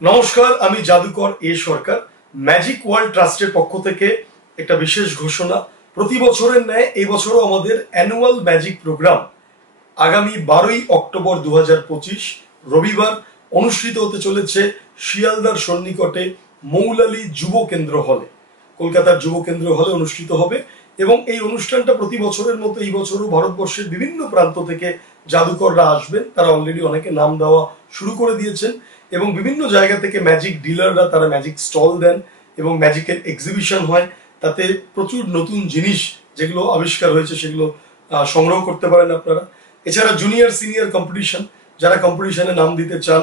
নমস্কার, আমি জাদুকর এ সরকার। ম্যাজিক ওয়ার্ল্ড ট্রাস্টের পক্ষ থেকে একটা বিশেষ ঘোষণা। প্রতি বছরের ন্যায় এই বছরও আমাদের অ্যানুয়াল ম্যাজিক প্রোগ্রাম আগামী 12ই অক্টোবর 2025 রবিবার অনুষ্ঠিত হতে চলেছে শিয়ালদার সন্নিকটে মৌলালী যুব কেন্দ্র হলে, কলকাতার যুব কেন্দ্র হলে অনুষ্ঠিত হবে। এবং এই অনুষ্ঠানটা প্রতি বছরের মতো এই বছরও ভারতবর্ষের বিভিন্ন প্রান্ত থেকে জাদুকররা আসবেন। তারা অলরেডি অনেকে নাম দেওয়া শুরু করে দিয়েছেন এবং বিভিন্ন জায়গা থেকে ম্যাজিক ডিলাররা তারা ম্যাজিক স্টল দেন এবং ম্যাজিকের এক্সিবিশন হয়। তাতে প্রচুর নতুন জিনিস যেগুলো আবিষ্কার হয়েছে সেগুলো সংগ্রহ করতে পারেন আপনারা। এছাড়া জুনিয়র সিনিয়র কম্পিটিশন, যারা কম্পিটিশনে নাম দিতে চান,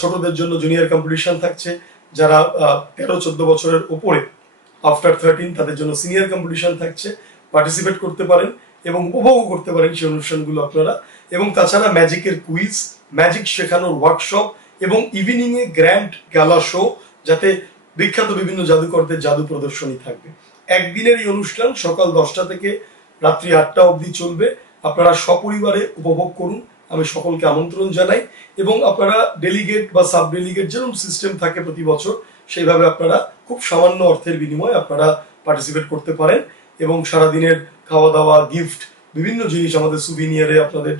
ছোটদের জন্য জুনিয়র কম্পিটিশন থাকছে। যারা 13-14 বছরের উপরে আফটার 13 তাদের জন্য সিনিয়র কম্পিটিশন থাকছে। পার্টিসিপেট করতে পারেন এবং উপভোগ করতে পারেন সেই অনুষ্ঠানগুলো আপনারা। এবং তাছাড়া ম্যাজিকের কুইজ, ম্যাজিক শেখানোর ওয়ার্কশপ এবং ইভিনিং এ গ্র্যান্ড গ্যালা শো, যাতে বিখ্যাত বিভিন্ন জাদুকরদের জাদু প্রদর্শনী থাকবে। একদিনের এই অনুষ্ঠান সকাল 10টা থেকে রাত্রি 8টা অবধি চলবে। আপনারা সপরিবারে উপভোগ করুন, আমি সকলকে আমন্ত্রণ জানাই। এবং আপনারা ডেলিগেট বা সাব ডেলিগেট যেরকম সিস্টেম থাকে প্রতি বছর, সেইভাবে আপনারা খুব সামান্য অর্থের বিনিময়ে আপনারা পার্টিসিপেট করতে পারেন। এবং সারাদিনের খাওয়া দাওয়া, গিফট, বিভিন্ন জিনিস, আমাদের সুভিনিয়ারে আপনাদের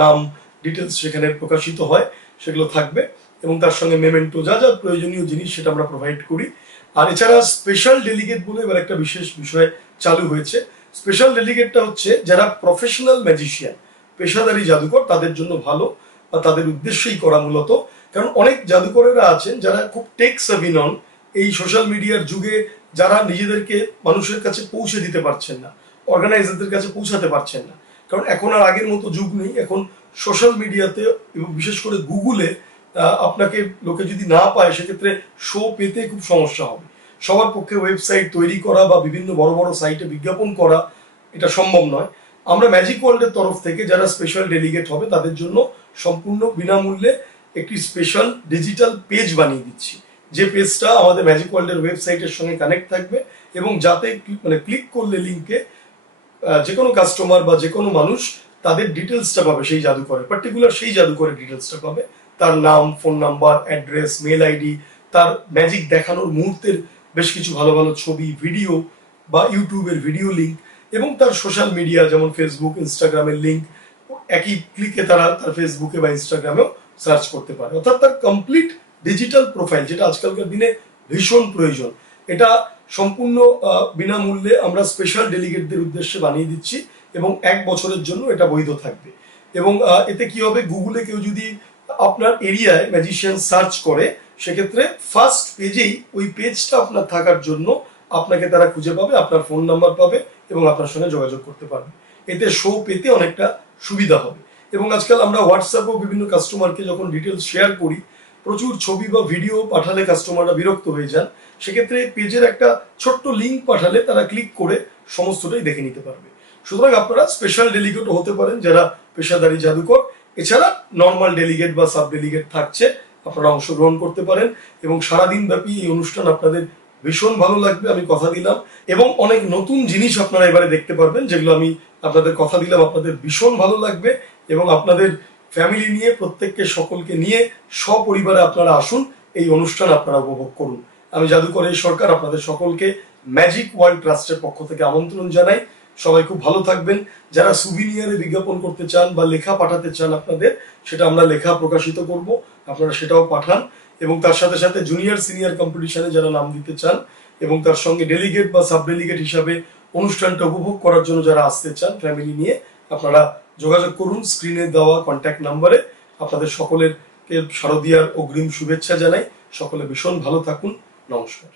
নাম ডিটেলস সেখানে প্রকাশিত হয়, সেগুলো থাকবে। এবং তার সঙ্গে মেমেন্টো, যা যা প্রয়োজনীয় জিনিস সেটা আমরা প্রোভাইড করি। আর এছাড়া স্পেশাল ডেলিগেট বলে এবার একটা বিশেষ বিষয় চালু হয়েছে। স্পেশাল ডেলিগেটটা হচ্ছে যারা প্রফেশনাল ম্যাজিশিয়ান, পেশাদারী জাদুকর, তাদের জন্য ভালো বা তাদের উদ্দেশ্যেই করা মূলত। কারণ অনেক জাদুকরেরা আছেন যারা খুব টেক সেভি নন, এই সোশ্যাল মিডিয়ার যুগে যারা নিজেদেরকে মানুষের কাছে পৌঁছে দিতে পারছেন না, অর্গানাইজারদের কাছে পৌঁছাতে পারছেন না। কারণ এখন আর আগের মতো যুগ নেই। এখন সোশ্যাল মিডিয়াতে এবং বিশেষ করে গুগলে আপনাকে লোকে যদি না পায়, সেক্ষেত্রে শো পেতে খুব সমস্যা হবে। সবার পক্ষে ওয়েবসাইট তৈরি করা বা বিভিন্ন বড় বড় সাইটে বিজ্ঞাপন করা এটা সম্ভব নয়। আমরা ম্যাজিক ওয়ার্ল্ডের তরফ থেকে যারা স্পেশাল ডেলিগেট হবে তাদের জন্য সম্পূর্ণ বিনামূল্যে একটি স্পেশাল ডিজিটাল পেজ বানিয়ে দিচ্ছি, যে পেজটা আমাদের ম্যাজিক ওয়ার্ল্ডের ওয়েবসাইটের সঙ্গে কানেক্ট থাকবে এবং যাতে ক্লিক করলে লিঙ্কে যে কোনো কাস্টমার বা যে কোনো মানুষ তাদের ডিটেলসটা পাবে, সেই জাদুকরের পার্টিকুলার সেই জাদুকরের ডিটেলসটা পাবে, তার নাম, phone number, address, mail ID, তার ম্যাজিক দেখানোর মুহূর্তের বেশ কিছু ভালো ভালো ছবি, ভিডিও বা ইউটিউবের ভিডিও লিঙ্ক এবং তার সোশ্যাল মিডিয়া যেমন ফেসবুক, ইনস্টাগ্রামের লিঙ্ক একই ক্লিকে তারা তার ফেসবুকে বা ইনস্টাগ্রামেও সার্চ করতে পারে। অর্থাৎ তার কমপ্লিট ডিজিটাল প্রোফাইল, যেটা আজকালকার দিনে ভীষণ প্রয়োজন, এটা সম্পূর্ণ বিনামূল্যে আমরা স্পেশাল ডেলিগেটদের উদ্দেশ্যে বানিয়ে দিচ্ছি এবং 1 বছরের জন্য এটা বৈধ থাকবে। এবং এতে কি হবে, গুগলে কেউ যদি আপনার এরিয়ায় ম্যাজিশিয়ান সার্চ করে, সেক্ষেত্রে ফার্স্ট পেজেই ওই পেজটা আপনার থাকার জন্য আপনাকে তারা খুঁজে পাবে, আপনার ফোন নাম্বার পাবে এবং আপনার সঙ্গে যোগাযোগ করতে পারবে। এতে শো পেতে অনেকটা সুবিধা হবে। এবং আজকাল আমরা হোয়াটসঅ্যাপেও বিভিন্ন কাস্টমারকে যখন ডিটেলস শেয়ার করি, প্রচুর ছবি বা ভিডিও পাঠালে কাস্টমাররা বিরক্ত হয়ে যান। সেক্ষেত্রে পেজের একটা ছোট্ট লিঙ্ক পাঠালে তারা ক্লিক করে সমস্তটাই দেখে নিতে পারবে। সুতরাং আপনারা স্পেশাল ডেলিগেটও হতে পারেন যারা পেশাদারী জাদুকর। এছাড়া নর্মাল ডেলিগেট বা সাব ডেলিগেট থাকছে, আপনারা অংশগ্রহণ করতে পারেন এবং সারাদিন ব্যাপী এই অনুষ্ঠান আপনাদের ভীষণ ভালো লাগবে, আমি কথা দিলাম। এবং অনেক নতুন জিনিস আপনারা এবারে দেখতে পারবেন, যেগুলো আমি আপনাদের কথা দিলাম আপনাদের ভীষণ ভালো লাগবে। এবং আপনাদের ফ্যামিলি নিয়ে, প্রত্যেককে সকলকে নিয়ে সপরিবারে আপনারা আসুন, এই অনুষ্ঠান আপনারা উপভোগ করুন। আমি জাদুকর এ সরকার আপনাদের সকলকে ম্যাজিক ওয়ার্ল্ড ট্রাস্টের পক্ষ থেকে আমন্ত্রণ জানাই। সবাই খুব ভালো থাকবেন। যারা সুভিনিয়ারে বিজ্ঞাপন করতে চান বা লেখা পাঠাতে চান আপনাদের, সেটা আমরা লেখা প্রকাশিত করব, আপনারা সেটাও পাঠান। এবং তার সাথে সাথে জুনিয়র সিনিয়র কম্পিটিশনে যারা নাম দিতে চান এবং তার সঙ্গে ডেলিগেট বা সাব ডেলিগেট হিসাবে অনুষ্ঠানটা উপভোগ করার জন্য যারা আসতে চান ফ্যামিলি নিয়ে, আপনারা যোগাযোগ করুন স্ক্রিনে দেওয়া কন্ট্যাক্ট নাম্বারে। আপনাদের সকলের শারদীয়ার অগ্রিম শুভেচ্ছা জানাই। সকলে ভীষণ ভালো থাকুন। নমস্কার।